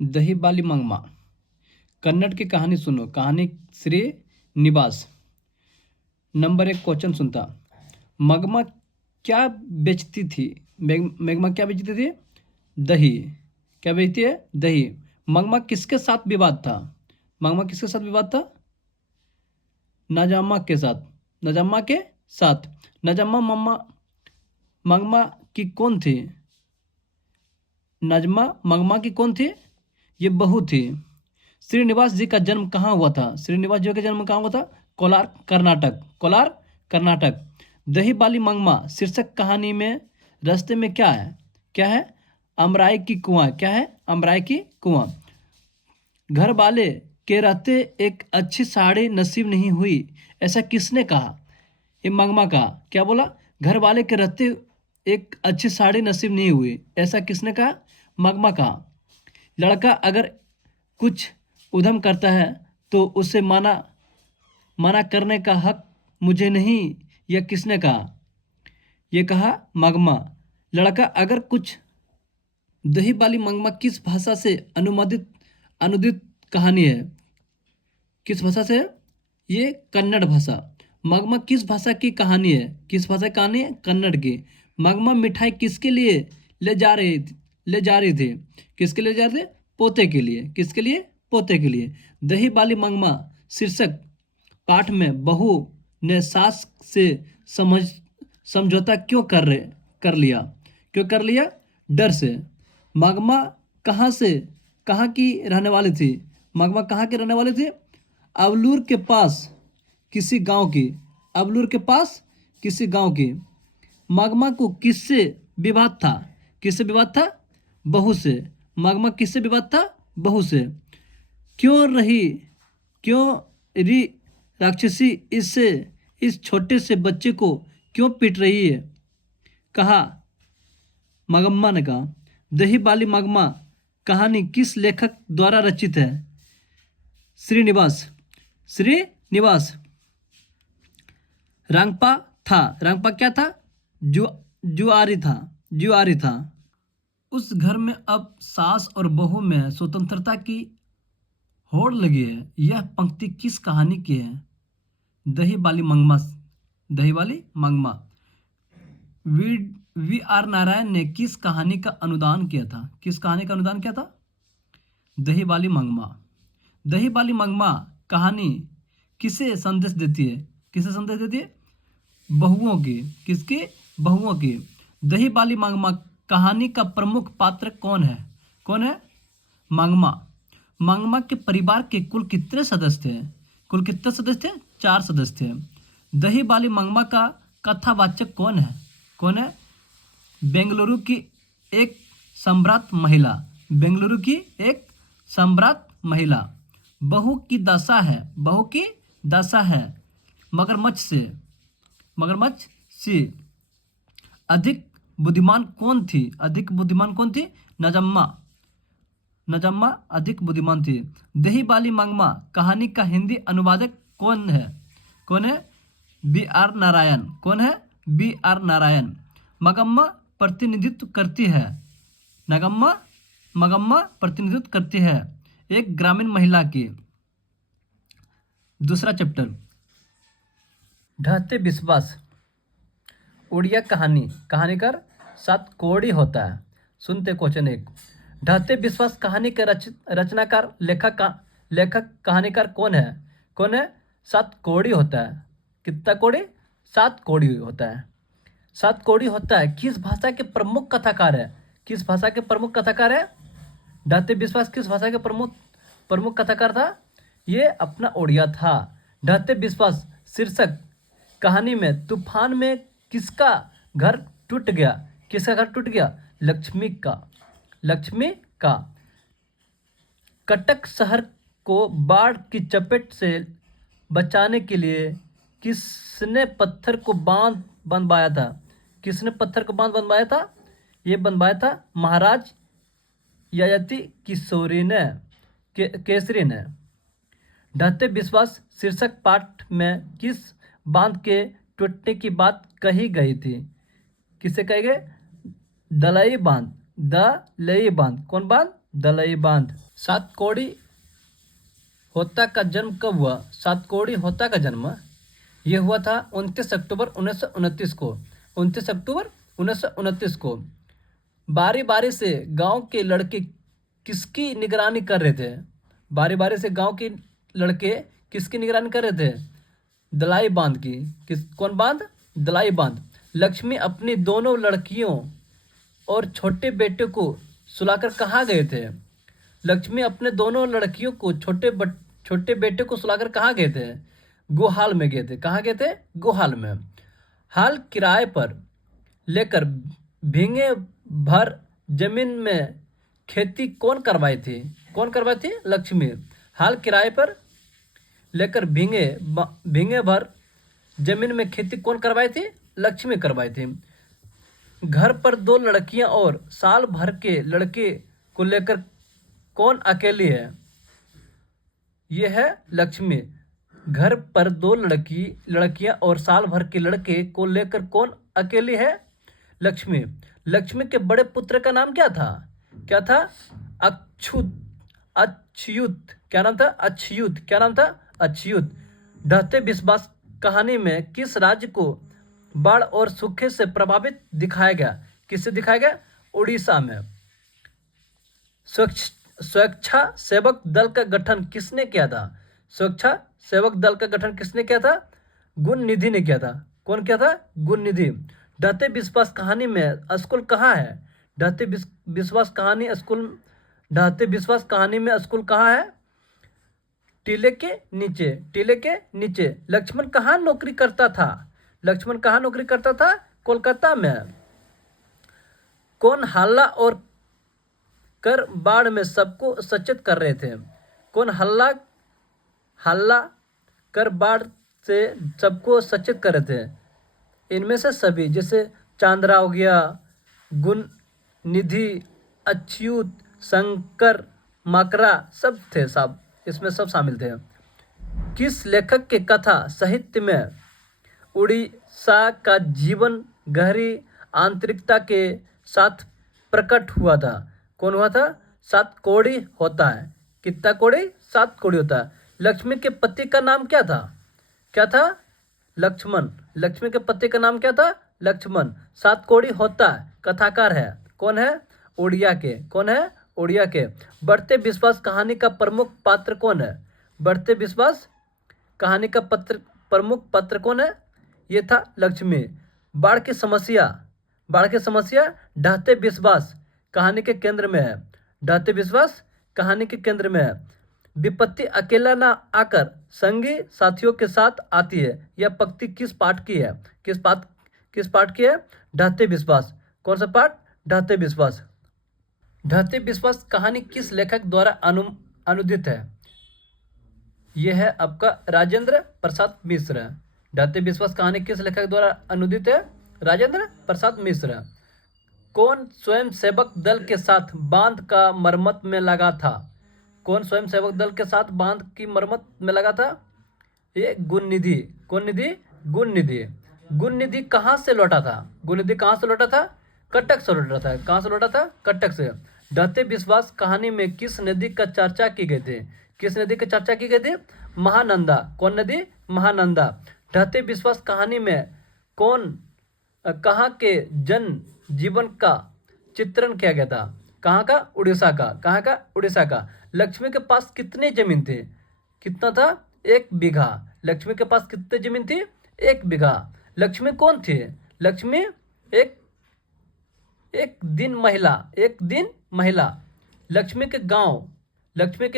दही बाली मंगमा। कन्नड़ की कहानी सुनो। कहानी श्री निवास। नंबर 1 क्वेश्चन सुनता। मगमा क्या बेचती थी? मैग्मा क्या बेचती थी? दही। क्या बेचती है? दही। मंगमा किसके साथ विवाद था? मंगमा किसके साथ विवाद था? नजामा के साथ। नजामा के साथ। नजामा मम्मा मंगमा की कौन थी? नजमा मंगमा की कौन थी? ये बहू थी। श्रीनिवास जी का जन्म कहाँ हुआ था? श्रीनिवास जी का जन्म कहाँ हुआ था? कोलार, कर्नाटक। कोलार, कर्नाटक। दही बाली मंगमा शीर्षक कहानी में रास्ते में क्या है? क्या है? अमराई की कुआं। क्या है? अमराई की कुआं। घर वाले के रहते एक अच्छी साड़ी नसीब नहीं हुई, ऐसा किसने कहा? ये मंगमा कहा। क्या बोला? घर वाले के रहते एक अच्छी साड़ी नसीब नहीं हुई, ऐसा किसने कहा? मंगमा कहा। लड़का अगर कुछ उधम करता है तो उसे मना मना करने का हक मुझे नहीं, यह किसने कहा? ये कहा मंगमा। लड़का अगर कुछ। दही बाली मंगमा किस भाषा से अनुवादित अनुदित कहानी है? किस भाषा से है? ये कन्नड़ भाषा। मंगमा किस भाषा की कहानी है? किस भाषा की कहानी है? कन्नड़ की। मंगमा मिठाई किसके लिए ले जा रही थी? किसके लिए जा रहे थे? पोते के लिए। किसके लिए? पोते के लिए। दही बाली मंगमा शीर्षक पाठ में बहू ने सास से समझ समझौता क्यों कर लिया? क्यों कर लिया? डर से। मंगमा कहाँ से कहाँ की रहने वाली थी? मंगमा कहाँ की रहने वाली थी? अवलूर के पास किसी गांव की। अवलूर के पास किसी गांव की। मंगमा को किससे विवाद था? किससे विवाद था? बहू से। मंगमा किससे विवाद था? बहू से। क्यों री राक्षसी इससे इस छोटे से बच्चे को क्यों पीट रही है? कहा मंगम्मा ने कहा। दही बाली मंगमा कहानी किस लेखक द्वारा रचित है? श्रीनिवास। श्रीनिवास। रंगपा था। रंगपा क्या था? जुआरी था। जुआरी था। उस घर में अब सास और बहू में स्वतंत्रता की होड़ लगी है। यह पंक्ति किस कहानी की है? दही बाली मंगमा। दही बाली मंगमा। वी वी आर नारायण ने किस कहानी का अनुदान किया था? किस कहानी का अनुदान किया था? दही बाली मंगमा। दही बाली मंगमा कहानी किसे संदेश देती है? किसे संदेश देती है? बहुओं की। किसकी? बहुओं की। दही बाली मंगमा कहानी का प्रमुख पात्र कौन है? कौन है? मंगमा। मंगमा के परिवार के कुल कितने सदस्य थे? कुल कितने सदस्य थे? 4 सदस्य थे। दही बाली मंगमा का कथावाचक कौन है? कौन है? बेंगलुरु की एक सम्राट महिला। बेंगलुरु की एक सम्राट महिला। बहू की दशा है। बहू की दशा है मगरमच्छ से। मगरमच्छ से। अधिक बुद्धिमान कौन थी? अधिक बुद्धिमान कौन थी? नजम्मा। नजम्मा अधिक बुद्धिमान थी। दही बाली मंगमा कहानी का हिंदी अनुवादक कौन है? कौन है? B R Narayan. कौन है? B R Narayan. मगम्मा प्रतिनिधित्व करती है। नगम्मा मगम्मा प्रतिनिधित्व करती है एक ग्रामीण महिला की। दूसरा चैप्टर ढहते विश्वास। उड़िया कहानी। कहानीकार सात कोड़ी होता है। सुनते क्वेश्चन 1। ढहते विश्वास कहानी के रचनाकार लेखक कहानीकार कौन है? कौन है? 7 कोड़ी होता है। कितना कोड़ी? 7 कोड़ी होता है। 7 कोड़ी होता है। किस भाषा के प्रमुख कथाकार है? किस भाषा के प्रमुख कथाकार है? ढहते विश्वास किस भाषा के प्रमुख कथाकार था? ये अपना उड़िया था। ढहते विश्वास शीर्षक कहानी में तूफान में किसका घर टूट गया? किसका घर टूट गया? लक्ष्मी का। लक्ष्मी का। कटक शहर को बाढ़ की चपेट से बचाने के लिए किसने पत्थर को बांध बनवाया था? किसने पत्थर को बांध बनवाया था? ये बनवाया था महाराज ययाति किशोरी ने केसरी ने। ढहते विश्वास शीर्षक पाठ में किस बांध के टूटने की बात कही गई थी? किसे कही गई? दलई बांध। दलई बांध। कौन बांध? दलई बांध। सात कौड़ी होता का जन्म कब हुआ? सात कौड़ी होता का जन्म यह हुआ था 29 अक्टूबर 1929 को। 29 अक्टूबर 1929 को। बारी बारी से गांव के लड़के किसकी निगरानी कर रहे थे? बारी बारी से गांव के लड़के किसकी निगरानी कर रहे थे? दलाई बांध की। कौन बांध? दलाई बांध। लक्ष्मी अपनी दोनों लड़कियों और छोटे बेटे को सुलाकर कहाँ गए थे? लक्ष्मी अपने दोनों लड़कियों को छोटे बेटे को सुलाकर कहाँ गए थे? गोहाल में गए थे। कहाँ गए थे? गोहाल में। हाल किराए पर लेकर भीगे भर जमीन में खेती कौन करवाई थी? कौन करवाई थी? लक्ष्मी। हाल किराए पर लेकर भीगे भर जमीन में खेती कौन करवाई थी? लक्ष्मी करवाई थी। घर पर दो लड़कियां और साल भर के लड़के को लेकर कौन अकेली है? यह है लक्ष्मी। घर पर दो लड़कियां और साल भर के लड़के को लेकर कौन अकेली है? लक्ष्मी। लक्ष्मी के बड़े पुत्र का नाम क्या था? क्या था? अच्युत। अच्युत। क्या नाम था? अच्युत। क्या नाम था? अच्युत। ढहते विश्वास कहानी में किस राज्य को बाढ़ और सूखे से प्रभावित दिखाया गया? किससे दिखाया गया? उड़ीसा में। स्वेच्छा सेवक दल का गठन किसने किया था? स्वेच्छा सेवक दल का गठन किसने किया था? गुण निधि ने किया था। कौन किया था? गुण निधि। ढहते विश्वास कहानी में स्कूल कहाँ है? ढहते विश्वास कहानी स्कूल ढहते विश्वास कहानी में स्कूल कहाँ है? टीले के नीचे। टीले के नीचे। लक्ष्मण कहाँ नौकरी करता था? लक्ष्मण कहाँ नौकरी करता था? कोलकाता में। कौन हल्ला और कर बाढ़ में सबको सचेत कर रहे थे? कौन हल्ला कर बाढ़ से सबको सचेत कर रहे थे? इनमें से सभी, जैसे चांद्रा हो गया, गुण निधि, अच्युत, शंकर, मकरा, सब थे। सब इसमें सब शामिल थे। किस लेखक के कथा साहित्य में उड़ीसा का जीवन गहरी आंतरिकता के साथ प्रकट हुआ था? कौन हुआ था? सात कौड़ी होता है। कितना कौड़ी? सात कौड़ी होता है। लक्ष्मी के पति का नाम क्या था? क्या था? लक्ष्मण। लक्ष्मी के पति का नाम क्या था? लक्ष्मण। सात कौड़ी होता है कथाकार है। कौन है? उड़िया के। कौन है? उड़िया के। बढ़ते विश्वास कहानी का प्रमुख पात्र कौन है? बढ़ते विश्वास कहानी का प्रमुख पात्र कौन है? ये था लक्ष्मी। बाढ़ की समस्या ढहते विश्वास कहानी के केंद्र में है। ढहते विश्वास कहानी के केंद्र में है। विपत्ति अकेला ना आकर संगी साथियों के साथ आती है। यह पंक्ति किस पाठ की है? किस पाठ की है? ढहते विश्वास। कौन सा पाठ? ढहते विश्वास। ढहते विश्वास कहानी किस लेखक द्वारा अनुदित है? यह है आपका राजेंद्र प्रसाद मिश्र। ढहते विश्वास कहानी किस लेखक द्वारा अनुदित है? राजेंद्र प्रसाद मिश्र। कौन स्वयं सेवक दल के साथ बांध का मरम्मत में लगा था? कौन स्वयं सेवक दल के साथ बांध की मरम्मत में लगा था? ये गुण निधि। कौन निधि? गुण निधि। गुण निधि कहाँ से लौटा था? गुण निधि कहाँ से लौटा था? कटक से लौटा था। कहाँ से लौटा था? कटक से। ढहते विश्वास कहानी में किस नदी का चर्चा की गई थी? किस नदी की चर्चा की गई थी? महानंदा। कौन नदी? महानंदा। ढहते विश्वास कहानी में कहाँ के जन जीवन का चित्रण किया गया था? कहाँ का? उड़ीसा का। कहाँ का? उड़ीसा का। लक्ष्मी के पास कितनी जमीन थी? कितना था? 1 बीघा। लक्ष्मी के पास कितनी जमीन थी? 1 बीघा। लक्ष्मी कौन थी? लक्ष्मी एक दिन महिला। लक्ष्मी के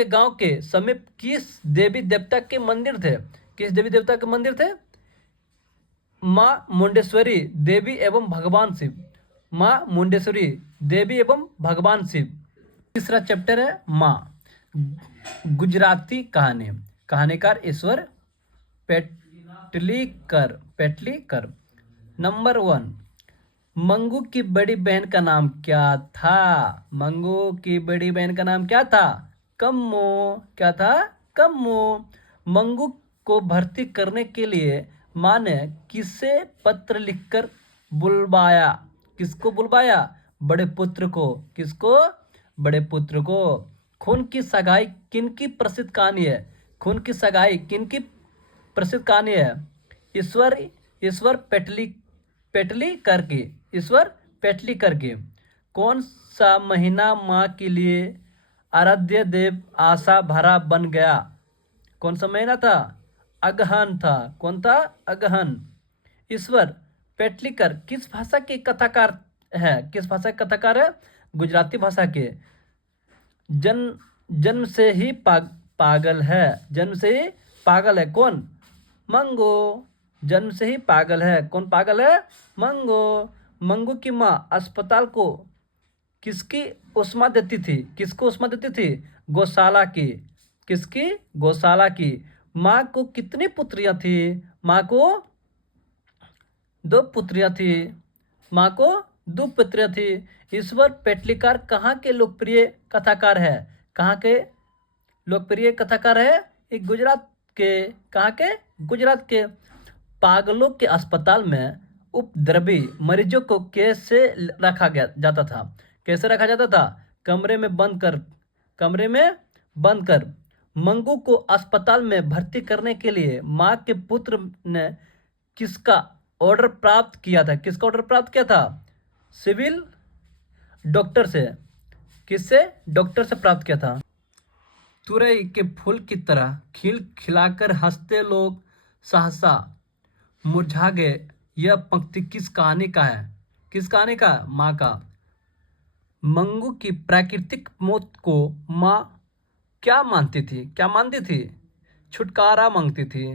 गांव के समीप किस देवी देवता के मंदिर थे? किस देवी देवता के मंदिर थे? माँ मुंडेश्वरी देवी एवं भगवान शिव। माँ मुंडेश्वरी देवी एवं भगवान शिव। तीसरा चैप्टर है माँ। गुजराती कहानी। कहानीकार ईश्वर पेटलीकर। नंबर 1, मंगू की बड़ी बहन का नाम क्या था? मंगू की बड़ी बहन का नाम क्या था? कम्मो। क्या था? कम्मो। मंगू को भर्ती करने के लिए माँ ने किसे पत्र लिखकर बुलवाया? किसको बुलवाया? बड़े पुत्र को। किसको? बड़े पुत्र को। खून की सगाई किनकी प्रसिद्ध कहानी है? खून की सगाई किनकी प्रसिद्ध कहानी है? ईश्वर ईश्वर पेटली पेटली करके ईश्वर पेटली करके। कौन सा महीना माँ के लिए आराध्य देव आशा भरा बन गया? कौन सा महीना था? अगहन था। कौन था? अगहन। ईश्वर पेटलीकर किस भाषा के कथाकार है? किस भाषा के कथाकार है? गुजराती भाषा के। जन्म से ही पागल है। जन्म से ही पागल है। कौन? मंगू। जन्म से ही पागल है। कौन पागल है? मंगू। मंगू की माँ अस्पताल को किसकी उष्मा देती थी? किसको उष्मा देती थी? गौशाला की। किसकी? गौशाला की। माँ को कितनी पुत्रियां थी? माँ को 2 पुत्रियां थी। माँ को 2 पुत्रियां थी। ईश्वर पेटलीकर कहाँ के लोकप्रिय कथाकार है? कहाँ के लोकप्रिय कथाकार है? एक गुजरात के। कहाँ के? गुजरात के। पागलों के अस्पताल में उपद्रवी मरीजों को कैसे रखा गया जाता था? कैसे रखा जाता था? कमरे में बंद कर। मंगू को अस्पताल में भर्ती करने के लिए माँ के पुत्र ने किसका ऑर्डर प्राप्त किया था? किसका ऑर्डर प्राप्त किया था? सिविल डॉक्टर से। किससे? डॉक्टर से प्राप्त किया था। तुरई के फूल की तरह खिलाकर हंसते लोग सहसा मुरझा गए। यह पंक्ति किस कहानी का है? किस कहानी का? माँ का। मंगू की प्राकृतिक मौत को माँ क्या मानती थी? क्या मानती थी? छुटकारा मांगती थी।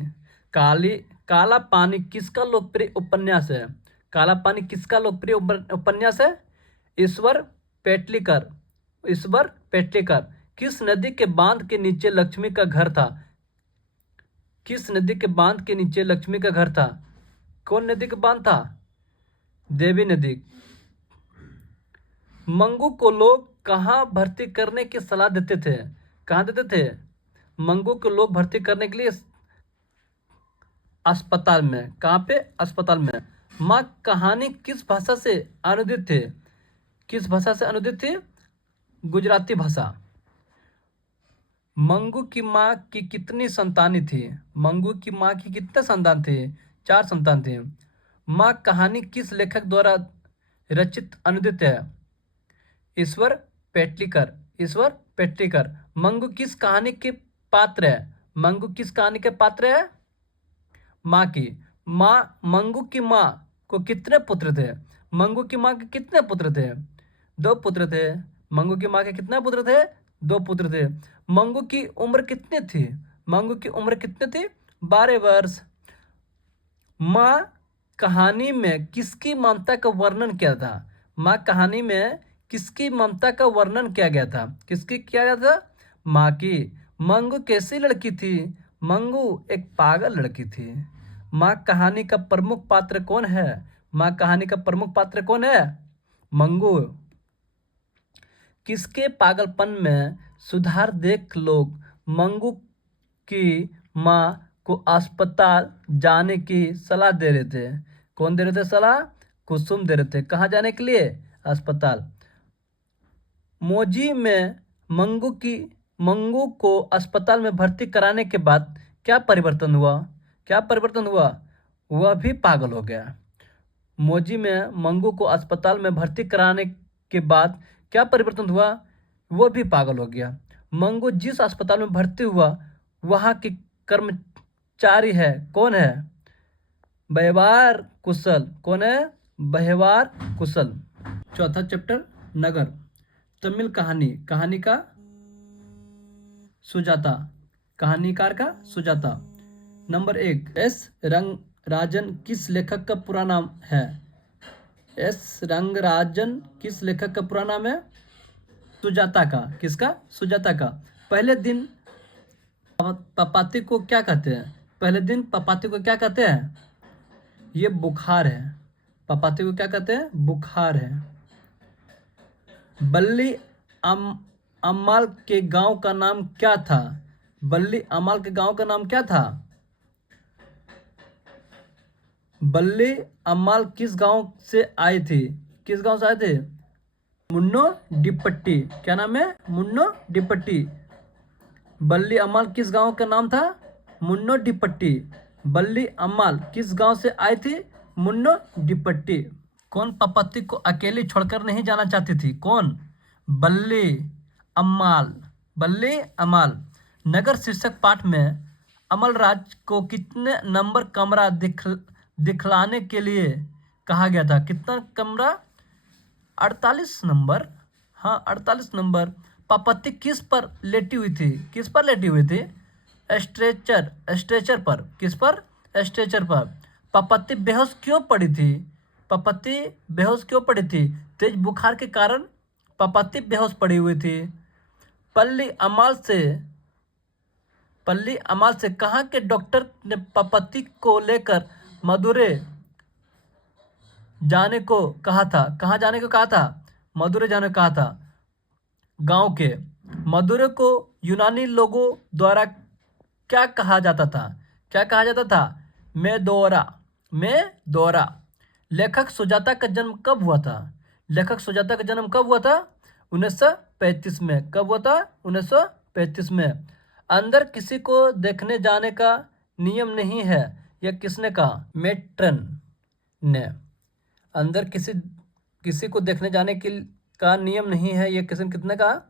काला पानी किसका लोकप्रिय उपन्यास है? काला पानी किसका लोकप्रिय उपन्यास है? ईश्वर पेटलीकर। ईश्वर पेटलीकर। किस नदी के बांध के नीचे लक्ष्मी का घर था? किस नदी के बांध के नीचे लक्ष्मी का घर था? कौन नदी का बांध था? देवी नदी। मंगू को लोग कहाँ भर्ती करने की सलाह देते थे? कहाँ देते थे? मंगू को लोग भर्ती करने के लिए अस्पताल में। कहाँ पे? अस्पताल में। माँ कहानी किस भाषा से अनुदित थे? किस भाषा से अनुदित थी? गुजराती भाषा। मंगू की माँ की कितनी संतानें थी? मंगू की माँ की कितने संतान थे? 4 संतान थे। माँ कहानी किस लेखक द्वारा रचित अनुदित है? ईश्वर पेटलीकर। ईश्वर पेटलीकर। मंगू किस कहानी के पात्र है? मंगू किस कहानी के पात्र है? माँ की। मंगू की माँ को कितने पुत्र थे? मंगू की माँ के कितने पुत्र थे? 2 पुत्र थे। मंगू की माँ के कितने पुत्र थे? 2 पुत्र थे। मंगू की उम्र कितनी थी? मंगू की उम्र कितनी थी? 12 वर्ष। माँ कहानी में किसकी ममता का वर्णन किया था? माँ कहानी में किसकी ममता का वर्णन किया गया था? किसकी किया गया था? माँ की। मंगू कैसी लड़की थी? मंगू एक पागल लड़की थी। माँ कहानी का प्रमुख पात्र कौन है? माँ कहानी का प्रमुख पात्र कौन है? मंगू। किसके पागलपन में सुधार देख लोग मंगू की माँ को अस्पताल जाने की सलाह दे रहे थे? कौन दे रहे थे सलाह? कुसुम दे रहे थे। कहाँ जाने के लिए? अस्पताल। मौजी में मंगू को अस्पताल में भर्ती कराने के बाद क्या परिवर्तन हुआ? क्या परिवर्तन हुआ? वह भी पागल हो गया। मौजी में मंगू को अस्पताल में भर्ती कराने के बाद क्या परिवर्तन हुआ? वह भी पागल हो गया। मंगू जिस अस्पताल में भर्ती हुआ वहाँ के कर्मचारी है। कौन है? व्यवहार कुशल। कौन है? व्यवहार कुशल। चौथा चैप्टर नगर। तमिल कहानी। कहानी का सुजाता। कहानीकार का सुजाता। नंबर 1 एस रंगराजन किस लेखक का पूरा नाम है? एस रंगराजन किस लेखक का पूरा नाम है? सुजाता का। किसका? सुजाता का। पहले दिन पपाती को क्या कहते हैं? पहले दिन पपाती को क्या कहते हैं? ये बुखार है। पपाती को क्या कहते हैं? बुखार है। बल्ली अम्माल के गांव का नाम क्या था? बल्ली अम्माल के गांव का नाम क्या था? बल्ली अम्माल किस गांव से आई थी? किस गांव से आए थे? मुन्नो डिपट्टी, क्या नाम है? मुन्नो डिपट्टी। बल्ली अम्माल किस गांव का नाम था? मुन्नो डिपट्टी। बल्ली अम्माल किस गांव से आई थी? मुन्नो डिपट्टी। कौन पपत्ती को अकेली छोड़कर नहीं जाना चाहती थी? कौन? बल्ली अम्माल। बल्ली अम्माल। नगर शीर्षक पाठ में अमलराज को कितने नंबर कमरा दिखलाने के लिए कहा गया था? कितना कमरा? 48 नंबर। हाँ, 48 नंबर। पपत्ती किस पर लेटी हुई थी? किस पर लेटी हुई थी? स्ट्रेचर पर। किस पर? स्ट्रेचर पर। पपत्ती बेहोश क्यों पड़ी थी? पपत्ती बेहोश क्यों पड़ी थी? तेज बुखार के कारण पपत्ती बेहोश पड़ी हुई थी। पल्ली अमाल से कहाँ के डॉक्टर ने पपत्ती को लेकर मदुरै जाने को कहा था? कहाँ जाने को कहा था? मदुरै जाने को कहा था। गांव के। मदुरै को यूनानी लोगों द्वारा क्या कहा जाता था? क्या कहा जाता था? मेदोरा। लेखक सुजाता का जन्म कब हुआ था? लेखक सुजाता का जन्म कब हुआ था? 1935 में। कब हुआ था? 1935 में। अंदर किसी को देखने जाने का नियम नहीं है, यह किसने कहा? मेट्रन ने। अंदर किसी को देखने जाने का नियम नहीं है, यह किसने कहा?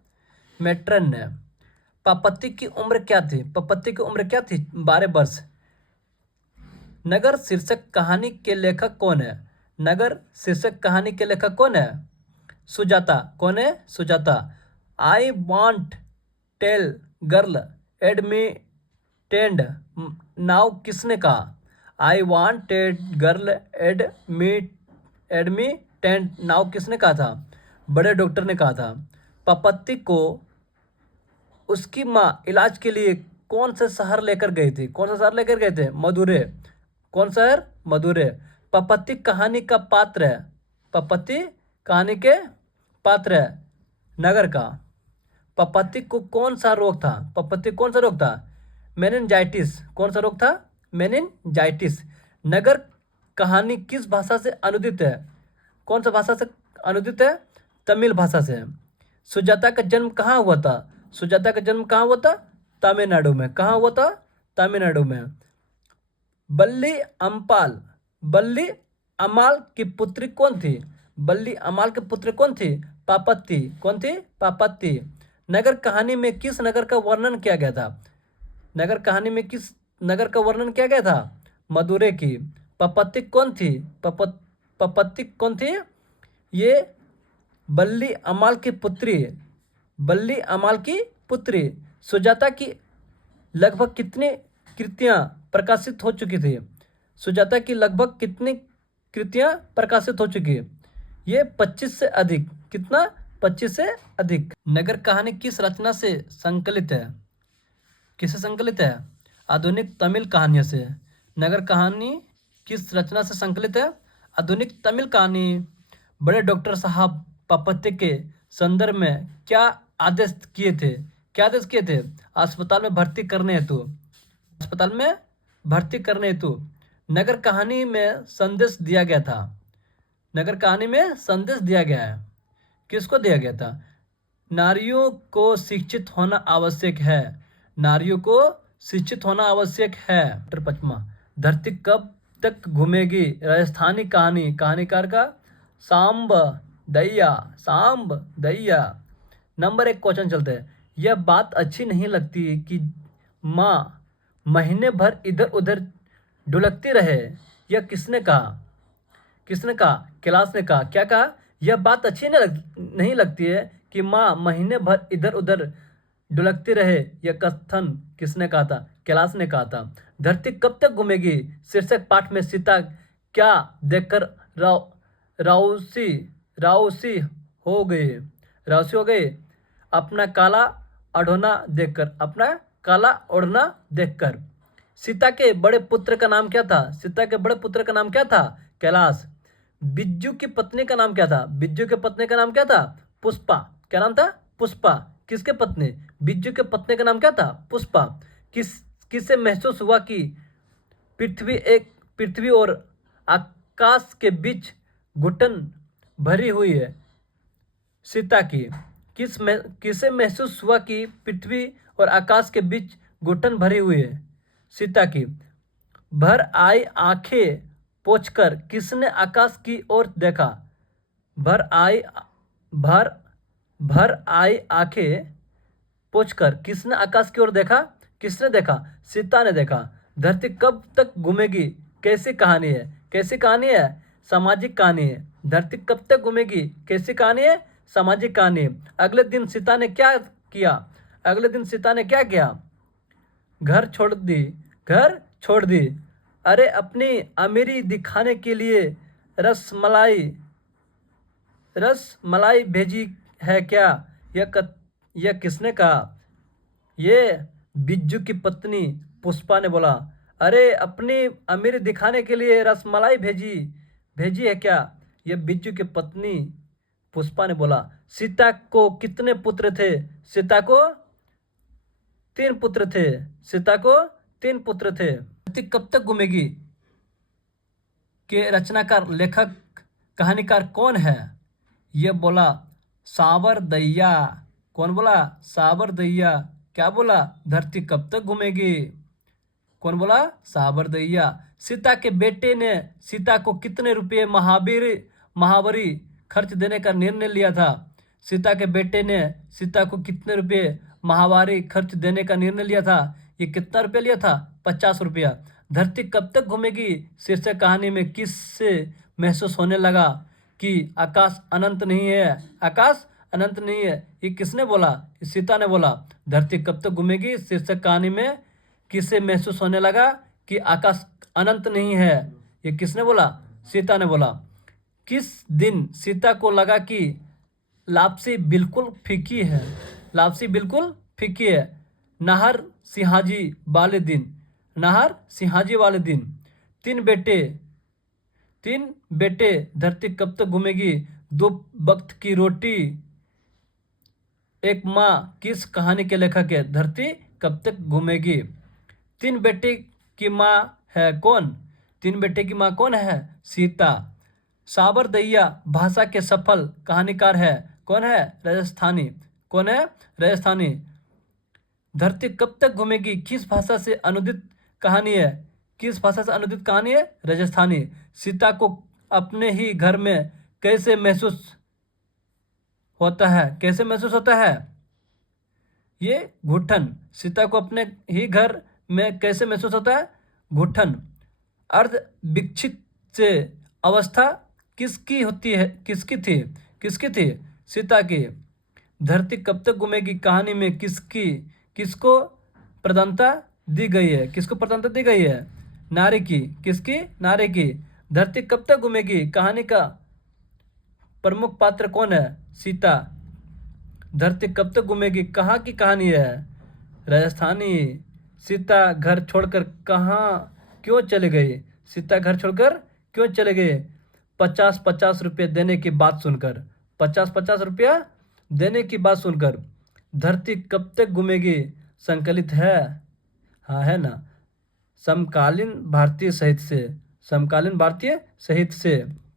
मेट्रन ने। पपत्ती की उम्र क्या थी? पपत्ती की उम्र क्या थी? 12 वर्ष। नगर शीर्षक कहानी के लेखक कौन है? नगर शीर्षक कहानी के लेखक कौन है? सुजाता। कौन है? Sujata. I want tell girl admitted now किसने कहा? I want tell girl admitted now किसने कहा था? बड़े डॉक्टर ने कहा था। पपत्ती को उसकी माँ इलाज के लिए कौन से शहर लेकर गई थी? कौन सा शहर लेकर गए थे? मदुरै। कौन शहर? मदुरै। पपत्ती कहानी का पात्र है। पपत्ती कहानी के पात्र है नगर का। पपत्ती को कौन सा रोग था? पपत्ती कौन सा रोग था? मेनिनजाइटिस। कौन सा रोग था? मेनिनजाइटिस। नगर कहानी किस भाषा से अनुदित है? कौन सा भाषा से अनुदित है? तमिल भाषा से। सुजाता का जन्म कहाँ हुआ था? सुजाता का जन्म कहाँ हुआ था? तमिलनाडु में। कहाँ हुआ था? तमिलनाडु में। बल्ली अमाल की पुत्री कौन थी? बल्ली अमाल की पुत्री कौन थी? पापत्ती। कौन थी? पापत्ती। नगर कहानी में किस नगर का वर्णन किया गया था? नगर कहानी में किस नगर का वर्णन किया गया था? मदुरै की। पपत्ती कौन थी? पपत्ती कौन थी? ये बल्ली अमाल की पुत्री। बल्ली अमाल की पुत्री। सुजाता की लगभग कितनी कृतियां प्रकाशित हो चुकी थी? सुजाता की लगभग कितनी कृतियां प्रकाशित हो चुकी है? ये 25 से अधिक। कितना? 25 से अधिक। नगर कहानी किस रचना से संकलित है? किससे संकलित है? आधुनिक तमिल कहानियों से। नगर कहानी किस रचना से संकलित है? आधुनिक तमिल कहानी। बड़े डॉक्टर साहब पपत्ती के संदर्भ में क्या आदेश किए थे? क्या आदेश किए थे? अस्पताल में भर्ती करने हेतु। अस्पताल में भर्ती करने हेतु। नगर कहानी में संदेश दिया गया था। नगर कहानी में संदेश दिया गया है। किसको दिया गया था? नारियों को शिक्षित होना आवश्यक है। नारियों को शिक्षित होना आवश्यक है। पचमा। धरती कब तक घूमेगी? राजस्थानी कहानी। कहानीकार का सांब दैया। नंबर 1 क्वेश्चन चलते हैं। यह बात अच्छी नहीं लगती कि माँ महीने भर इधर उधर ढुलकती रहे, यह किसने कहा? किसने कहा? कैलाश ने कहा। क्या कहा? यह बात अच्छी नहीं लगती है कि माँ महीने भर इधर उधर ढुलकती रहे, यह कथन किसने कहा था? कैलाश ने कहा था। धरती कब तक घूमेगी शीर्षक पाठ में सीता क्या देखकर राउसी हो गए? अपना काला ओढ़ना देखकर। सीता के बड़े पुत्र का नाम क्या था? सीता के बड़े पुत्र का नाम क्या था? कैलाश। बिज्जू की पत्नी का नाम क्या था? बिज्जू के पत्नी का नाम क्या था? पुष्पा। क्या नाम था? पुष्पा। किसके पत्नी? बिज्जू के पत्नी का नाम क्या था? पुष्पा। किससे महसूस हुआ कि पृथ्वी और आकाश के बीच घुटन भरी हुई है? सीता की। किसे महसूस हुआ कि पृथ्वी और आकाश के बीच घुटन भरी हुई है? सीता की। भर आई आंखें पोंछकर किसने आकाश की ओर देखा? भर आई भर भर आई आंखें पोंछकर किसने आकाश की ओर देखा? किसने देखा? सीता ने देखा। धरती कब तक घूमेगी? कैसी कहानी है? कैसी कहानी है? सामाजिक कहानी है। धरती कब तक घूमेगी? कैसी कहानी है? सामाजिक कहानी है। अगले दिन सीता ने क्या किया? अगले दिन सीता ने क्या किया? घर छोड़ दी। घर छोड़ दी। अरे अपनी अमीरी दिखाने के लिए रसमलाई रसमलाई भेजी है क्या? यह किसने कहा? ये बिज्जू की पत्नी पुष्पा ने बोला। अरे अपनी अमीरी दिखाने के लिए रसमलाई भेजी भेजी है क्या? यह बिज्जू की पत्नी पुष्पा ने बोला। सीता को कितने पुत्र थे? सीता को 3 पुत्र थे। सीता को 3 पुत्र थे। धरती कब तक घूमेगी के रचनाकार, लेखक, कहानीकार कौन है? ये बोला साबर दैया। कौन बोला? साबर दैया। क्या बोला? धरती कब तक घूमेगी। कौन बोला? साबर दैया। सीता के बेटे ने सीता को कितने रुपये महावरी खर्च देने का निर्णय लिया था? सीता के बेटे ने सीता को कितने रुपये महावारी खर्च देने का निर्णय लिया था? ये कितना रुपया लिया था? 50 रुपया। धरती कब तक घूमेगी शीर्षक कहानी में किससे महसूस होने लगा कि आकाश अनंत नहीं है? आकाश अनंत नहीं है। ये किसने बोला? सीता ने बोला। धरती कब तक घूमेगी शीर्षक कहानी में किससे महसूस होने लगा कि आकाश अनंत नहीं है? ये किसने बोला? सीता ने बोला। किस दिन सीता को लगा कि लापसी बिल्कुल फीकी है? लापसी बिल्कुल फीकी है। नाहर सिंहाजी वाले दिन। नाहर सिंहाजी वाले दिन। 3 बेटे धरती कब तक घूमेगी? 2 वक्त की रोटी एक माँ किस कहानी के लेखक है? धरती कब तक घूमेगी। 3 बेटे की माँ है कौन? 3 बेटे की माँ कौन है? सीता। साबर दैया भाषा के सफल कहानीकार है कौन है? राजस्थानी। कौन है? राजस्थानी। धरती कब तक घूमेगी किस भाषा से अनुदित कहानी है? किस भाषा से अनुदित कहानी है? राजस्थानी। सीता को अपने ही घर में कैसे महसूस होता है? कैसे महसूस होता है? ये घुटन। सीता को अपने ही घर में कैसे महसूस होता है? घुटन। अर्ध विकसित से अवस्था किसकी होती है? किसकी थी? किसकी थी? सीता की। धरती कब तक घूमेगी कहानी में किसको प्रधानता दी गई है? किसको प्रधानता दी गई है? नारी की। किसकी? नारी की। धरती कब तक घूमेगी कहानी का प्रमुख पात्र कौन है? सीता। धरती कब तक घूमेगी कहाँ की कहानी है? राजस्थानी। सीता घर छोड़कर कहाँ क्यों चले गई? सीता घर छोड़कर क्यों चले गए? 50-50 रुपये देने की बात सुनकर। 50-50 रुपया देने की बात सुनकर। धरती कब तक घूमेगी संकलित है? हाँ है ना, समकालीन भारतीय साहित्य से। समकालीन भारतीय साहित्य से।